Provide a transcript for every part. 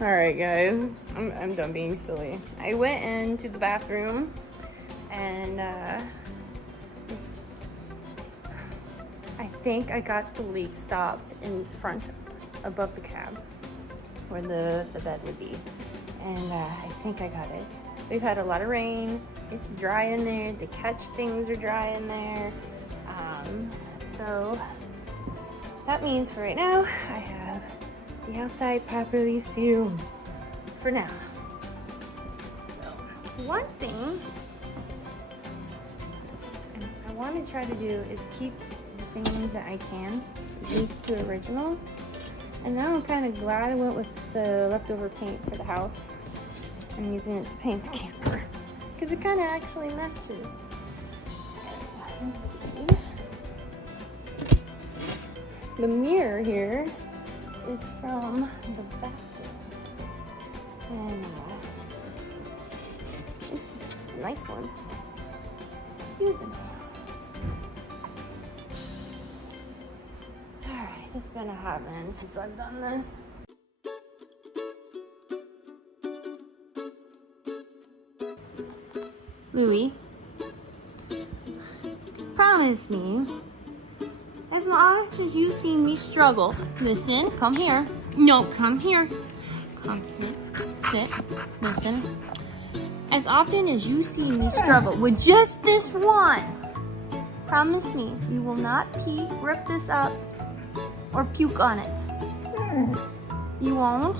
Alright guys, I'm done being silly. I went into the bathroom and I think I got the leak stopped in front above the cab where the bed would be. And I think I got it. We've had a lot of rain. It's dry in there. The catch things are dry in there. So that means for right now, I have the outside properly sealed for now. So one thing I want to try to do is keep the things that I can, at least to original. And now I'm kind of glad I went with the leftover paint for the house and using it to paint the camper, because it kind of actually matches. Let's see. The mirror here is from the bathroom, and it's a nice one. Excuse me. Alright, it's been a hot minute since I've done this. Louie, promise me, as much as you see me struggle, listen, come here. No, come here. Come here, sit, listen. As often as you see me struggle with just this one, promise me you will not rip this up or puke on it. You won't?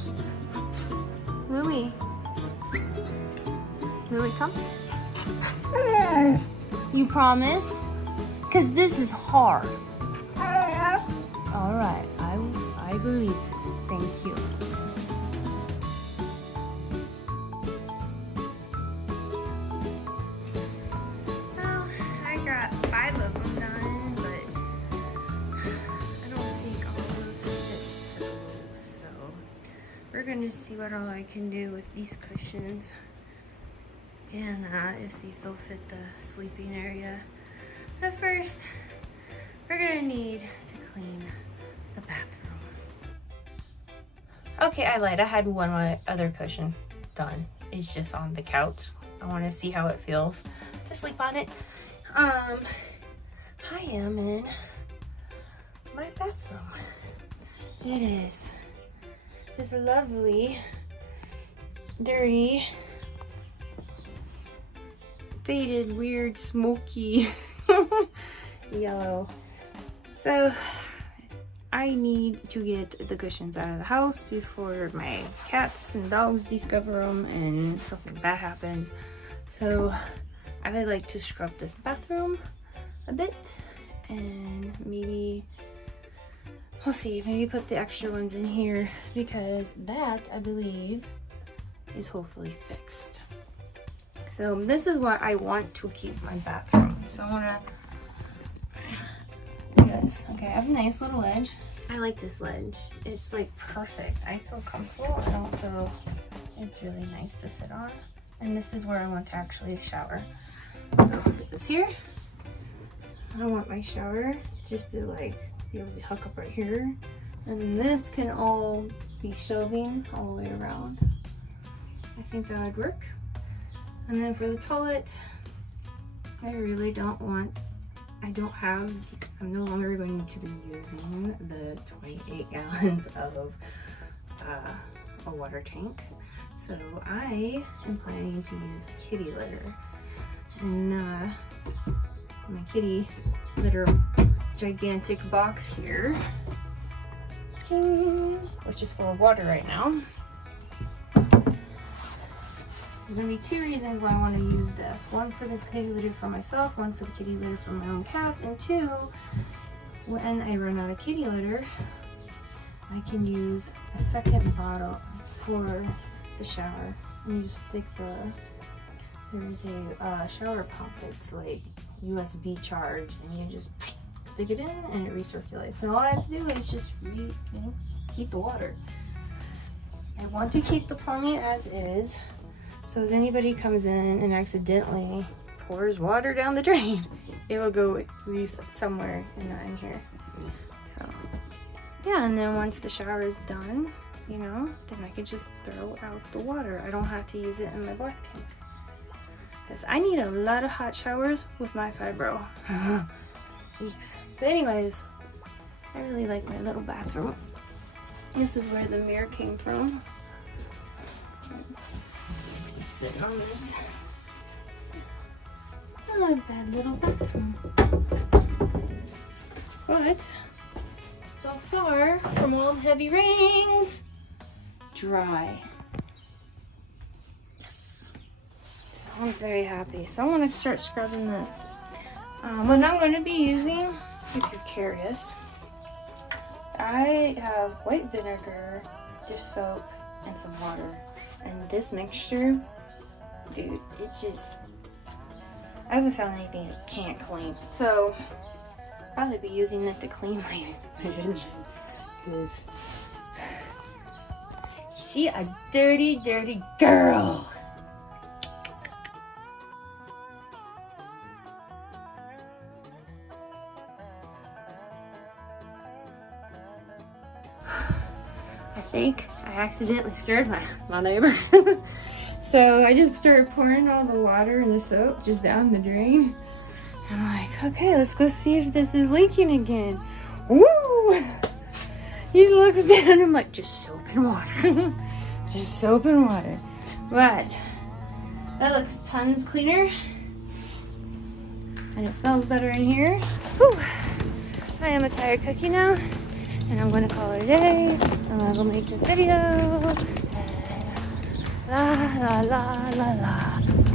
Louie. Louie, come. You promise? Because this is hard. Alright, I believe. Thank you. Well, I got 5 of them done, but I don't think all those fit through. So we're gonna see what all I can do with these cushions. And see if they'll fit the sleeping area. But first, we're gonna need to clean the bathroom. Okay, I lied. I had one other cushion done. It's just on the couch. I want to see how it feels to sleep on it. I am in my bathroom. It is this lovely, dirty, faded, weird, smoky yellow. So I need to get the cushions out of the house before my cats and dogs discover them and stuff like that happens. So I would like to scrub this bathroom a bit and maybe, we'll see, maybe put the extra ones in here, because that, I believe, is hopefully fixed. So this is what I want to keep my bathroom. So I wanna, yes, okay, I have a nice little ledge. I like this ledge. It's like perfect. I feel comfortable. I don't feel, it's really nice to sit on. And this is where I want to actually shower. So I'll put this here. I don't want my shower just to like be able to hook up right here. And then this can all be shelving all the way around. I think that would work. And then for the toilet, I really don't want, I'm no longer going to be using the 28 gallons of a water tank. So I am planning to use kitty litter. And my kitty litter gigantic box here, which is full of water right now. There's gonna be 2 reasons why I want to use this. One for the kitty litter for myself, one for the kitty litter for my own cats, and 2, when I run out of kitty litter, I can use a second bottle for the shower. And you just stick there's a shower pump that's like USB charged, and you just stick it in and it recirculates. And all I have to do is just heat the water. I want to keep the plumbing as is. So if anybody comes in and accidentally pours water down the drain, it will go at least somewhere and not in here. So yeah, and then once the shower is done, you know, then I could just throw out the water. I don't have to use it in my black tank. Because I need a lot of hot showers with my fibro. Weeks. But anyways, I really like my little bathroom. This is where the mirror came from. Sit on this. Not a bad little bathroom. But so far, from all the heavy rains, dry. Yes. I'm very happy. So I want to start scrubbing this. What I'm going to be using, if you're curious, I have white vinegar, dish soap, and some water. And this mixture, dude, it just, I haven't found anything it can't clean. So, I'll probably be using it to clean my engine. Because she a dirty, dirty girl. I think I accidentally scared my neighbor. So I just started pouring all the water and the soap just down the drain. And I'm like, okay, let's go see if this is leaking again. Woo! He looks down, I'm like, just soap and water. Just soap and water. But that looks tons cleaner. And it smells better in here. Whew. I am a tired cookie now. And I'm going to call it a day. And I will make this video. La la la la la.